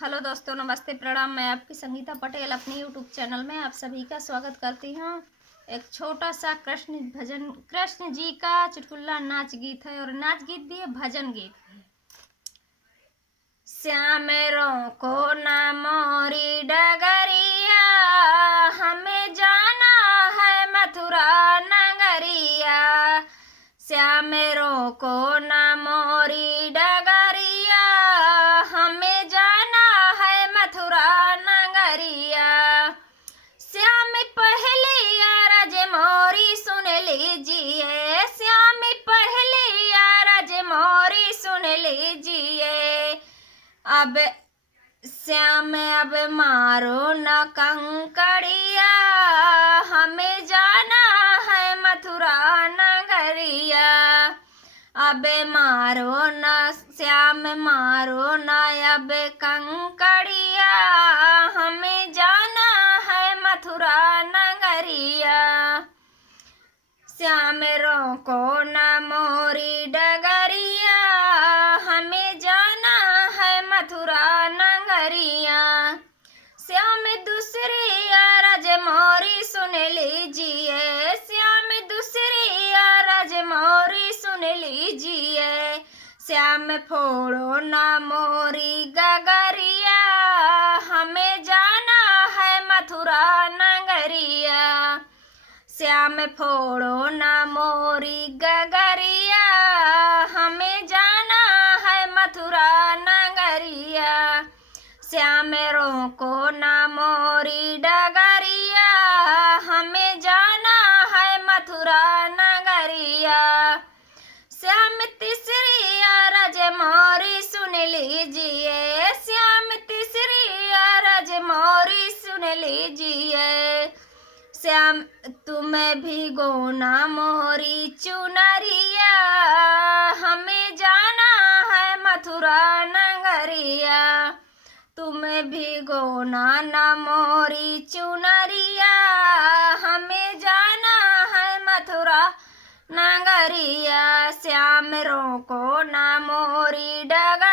Hello दोस्तों, नमस्ते, प्रणाम। मैं आपकी संगीता पटेल अपनी यूट्यूब चैनल में आप सभी का स्वागत करती हूँ। एक छोटा सा कृष्ण भजन, कृष्ण जी का चुटकुला नाच गीत है और नाच गीत भी है, भजन गीत है। श्यामेरों को ना मोरी डगरिया, हमें जाना है मथुरा नगरिया। श्यामेरों को ना मोरी डगरिया, हमें जाना है मथुरा नगरिया। श्याम पहली अरज मोरी सुन लीजिए, श्याम पहली अरज मोरी सुन लीजिए। अब श्याम अब मारो न कंकड़िया, हमें जाना है मथुरा नगरिया। अब मारो न श्याम मारो न अब कंकड़िया, हमें जाना है मथुरा नगरिया। श्यामेरों को न मोरी डगरिया, हमें जाना है मथुरा नगरिया। श्याम दूसरी अरज मोरी सुन लीजिए, श्याम दूसरी अरज मोरी सुन लीजिए। श्याम फोड़ो ना मोरी गगरिया, हमें जाना है मथुरा नगरिया। श्याम फोड़ो ना मोरी गगरिया, हमें जाना है मथुरा नगरिया। श्यामेरों को ना मोरी डगरिया, हमें जाना है मथुरा नगरिया। श्याम तीसरी अरज मोरी सुन लीजिए, श्याम तीसरी अरज मोरी सुन लीजिए। श्याम तुम्हें भिगोना मोरी चुनरिया, हमें जाना है मथुरा नगरिया। तुम्हें भिगोना न मोरी चुनरिया, हमें जाना है मथुरा नगरिया। श्यामेरों को न मोरी डगरिया,